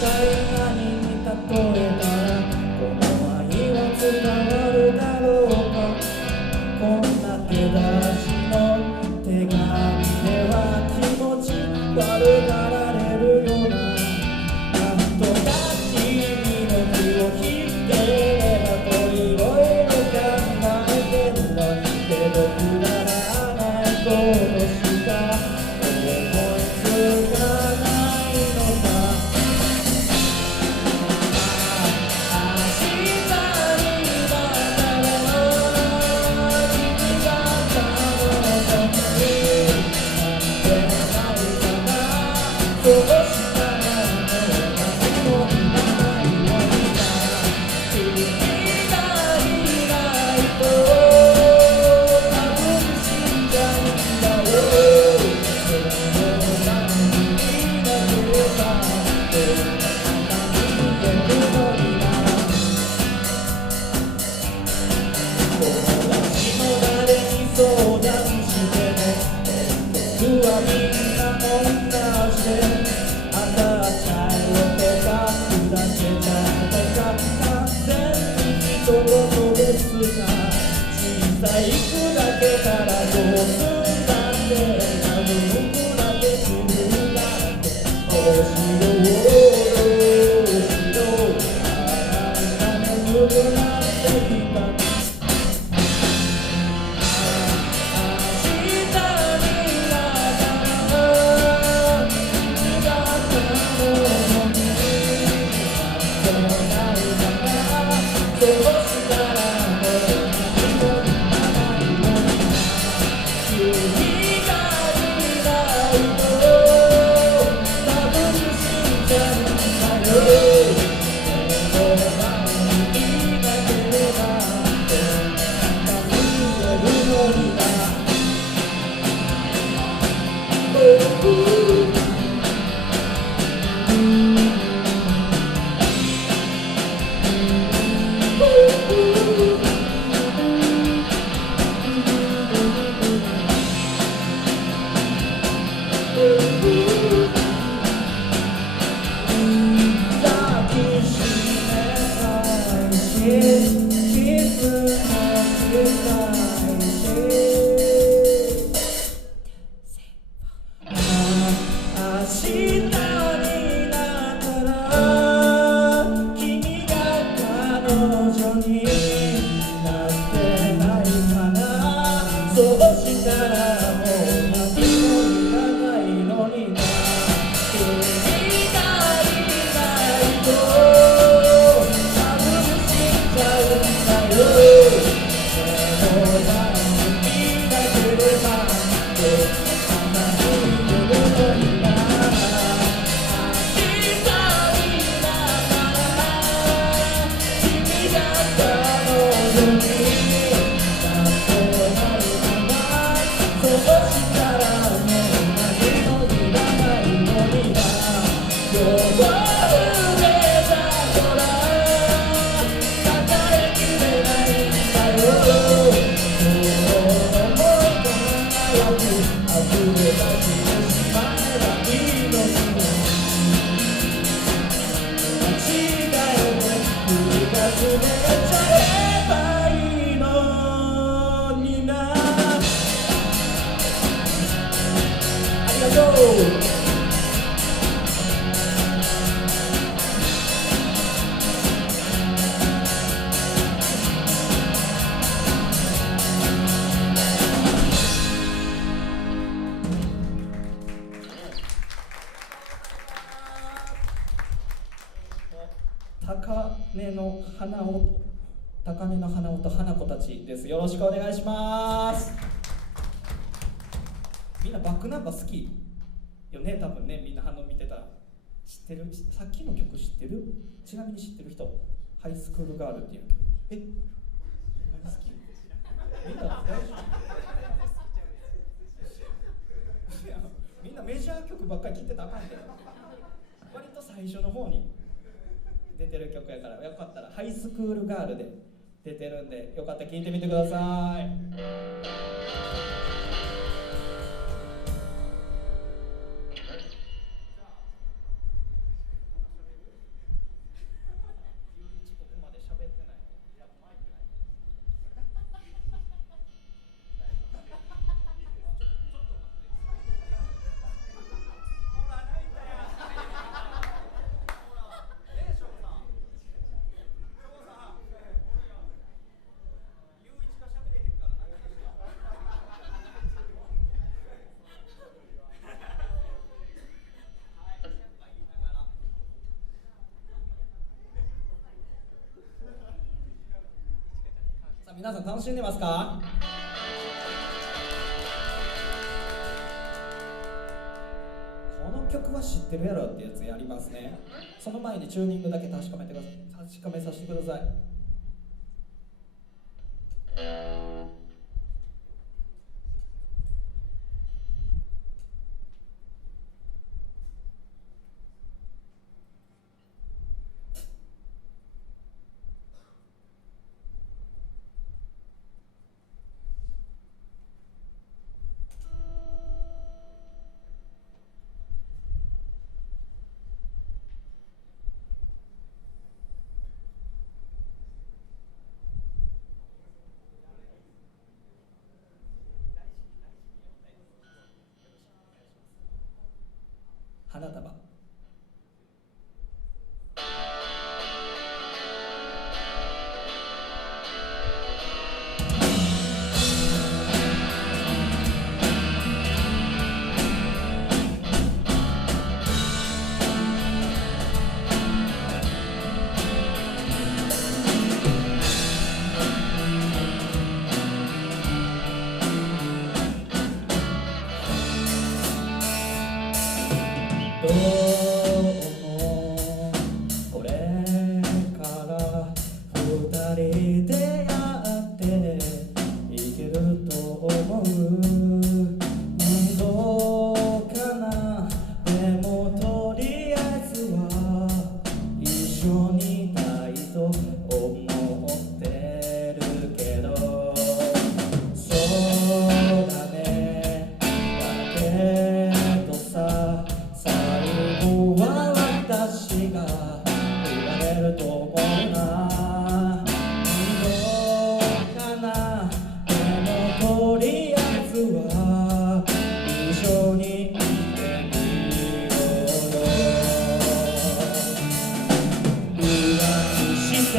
体何に例えたらこの愛は伝わるだろうか。こんな手出しの手紙では気持ち悪がられるような、なんとか君の気を引いてればといろいろ考えてるのに、けどくだらないことしか思いつかないのさ。小さい服だけからどうすんだって、多分服だけするなんて、どうしようどうしよう、あんた眠くなってきた。高嶺の花音花子たちです。よろしくお願いします。みんなバックナンバー好きよね、多分ね。みんな反応見てた。知ってる？さっきの曲知ってる？ちなみに知ってる人？ハイスクールガールっていう曲。好き？みんな大丈夫？みんなメジャー曲ばっかり聴いてたらあかんで。割と最初の方に出てる曲やから、よかったらハイスクールガールで出てるんで、よかったら聴いてみてください。皆さん楽しんでますか？この曲は知ってるやろってやつやりますね。その前にチューニングだけ確かめさせてください。花束。どうもこれから二人でやっていけると思う。どうかな。でもとりあえずは一緒にいたいと思ってるけど、そうだね。だけどさ、私が言われると思うな。どうかな。でもとりあえずは一緒にいてみようよ。浮気して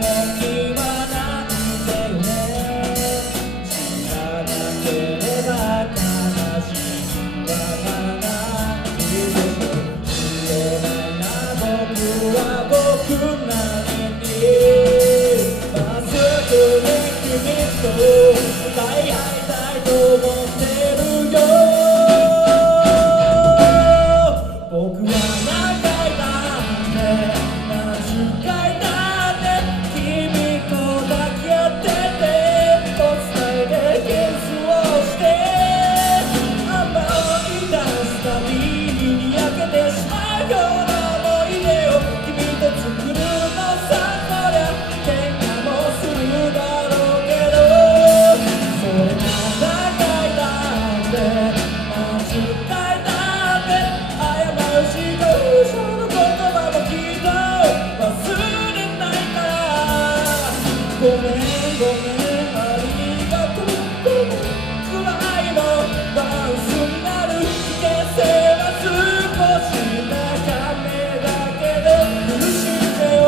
も言わないでよね。知らなければ悲しみはないでしょ。僕なりにまっすぐに君と歌い合いたいと思ってるよ。僕は何回だって何十回だって君と抱き合っててお伝えでキスをして思い出すたびに焼けてしまうような作るのさ。そりゃ喧嘩もするだろうけど、それが長いだって間違いだって謝るしか嘘の言葉もきっと忘れないから。ごめんごめんありがとうごめんくらいのダンスになる消せば少し長めだけど許してよ。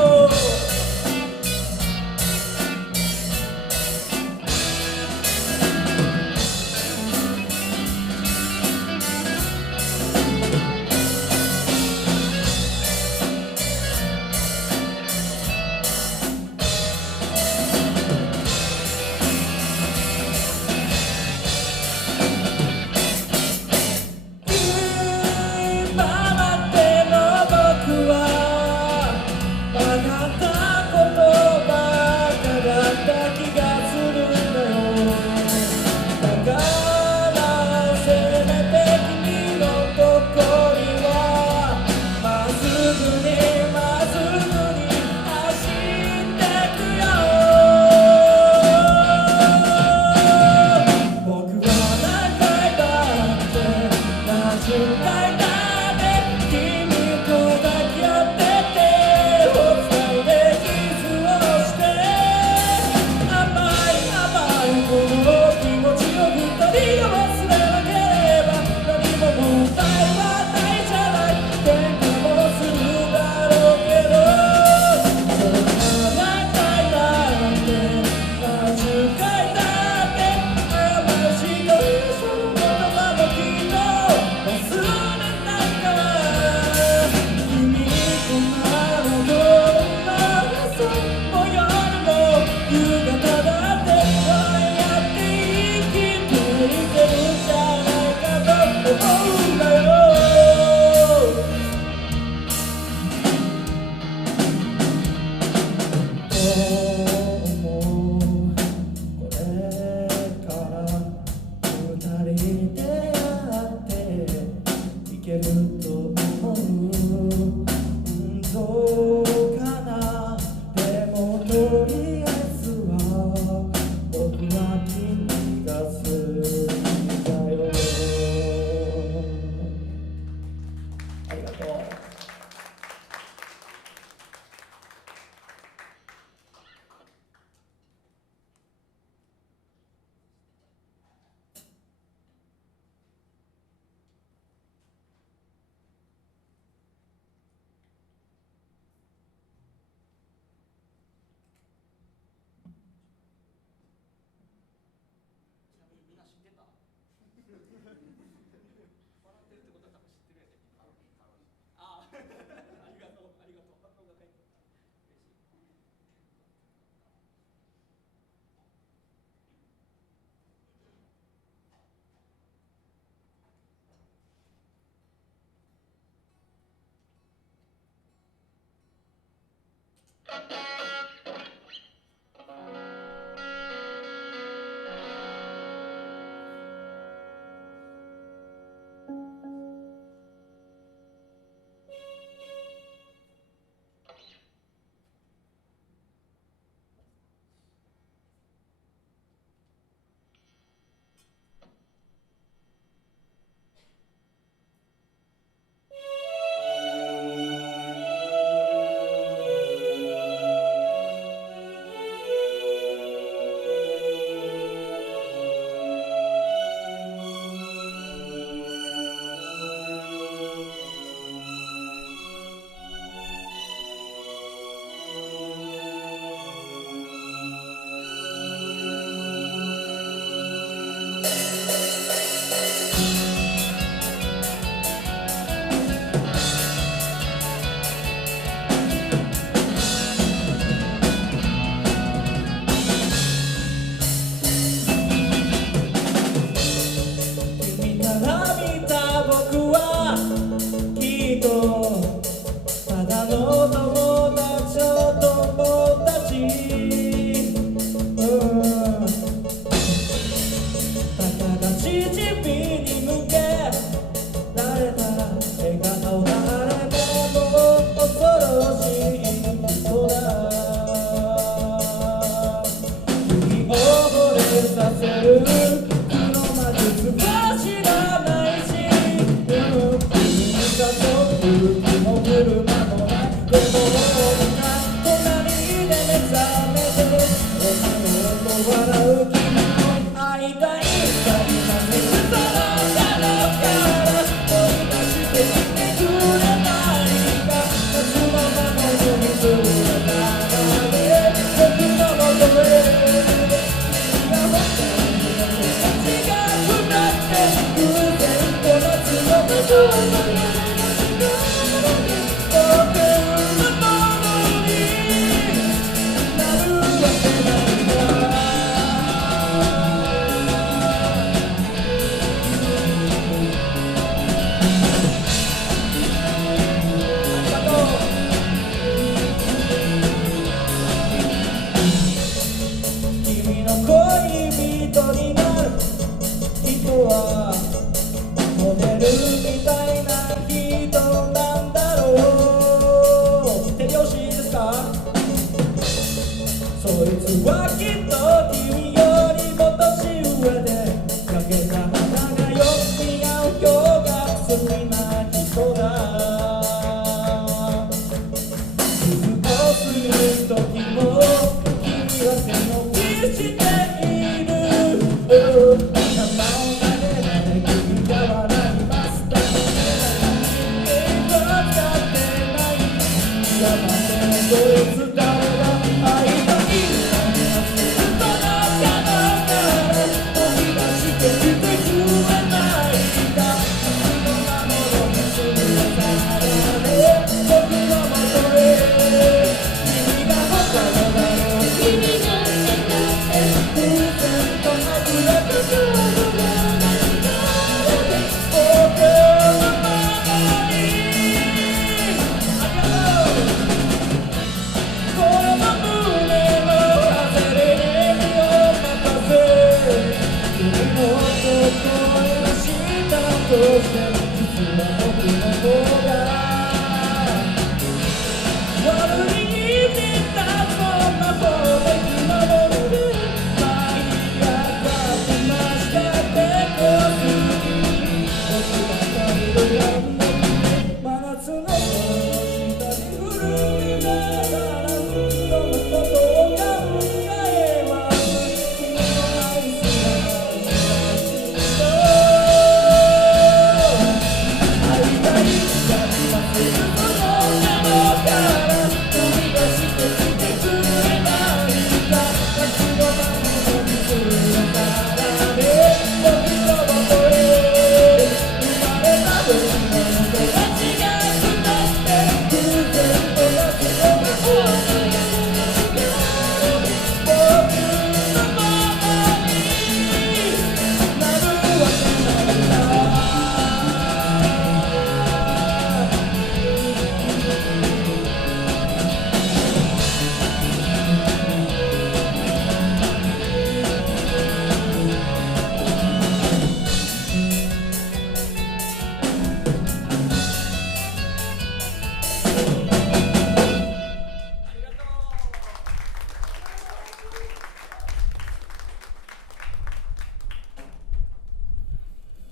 君から見た僕はきっとただの友達の友達、たかが父に向けられた笑顔誰でも恐ろしい人だ。君を惚れさせる黒魔術は知らないし、君がそういう気も来る間もない。でも僕が隣で目覚めてお前と笑う君の会いたい。二人が水との角から追い出してきてくれないか。夏の中の水の中で僕のもとへ君が僕の形が下って偶然と夏の水を流れ僕のものになるわけないんだ。君の恋人になる人はモデルみたいな人なんだろう。手拍子ですか？そいつはきっと君よりも年上で焼けた花がよく似合うようが好きな人だ。キスをする時も君は背伸びしている。頭を投げない君が笑いますだけで使ってない山手のドイツ誰が会いたい。その彼から追い出してきてくれないか。君の守る水にさられ僕のもとへ君が他のだろう。君が偶然と溢れてくる僕のままに。ありがとう。この胸の焦りにお任せ。君の声がしたとして実は僕の方が悪い人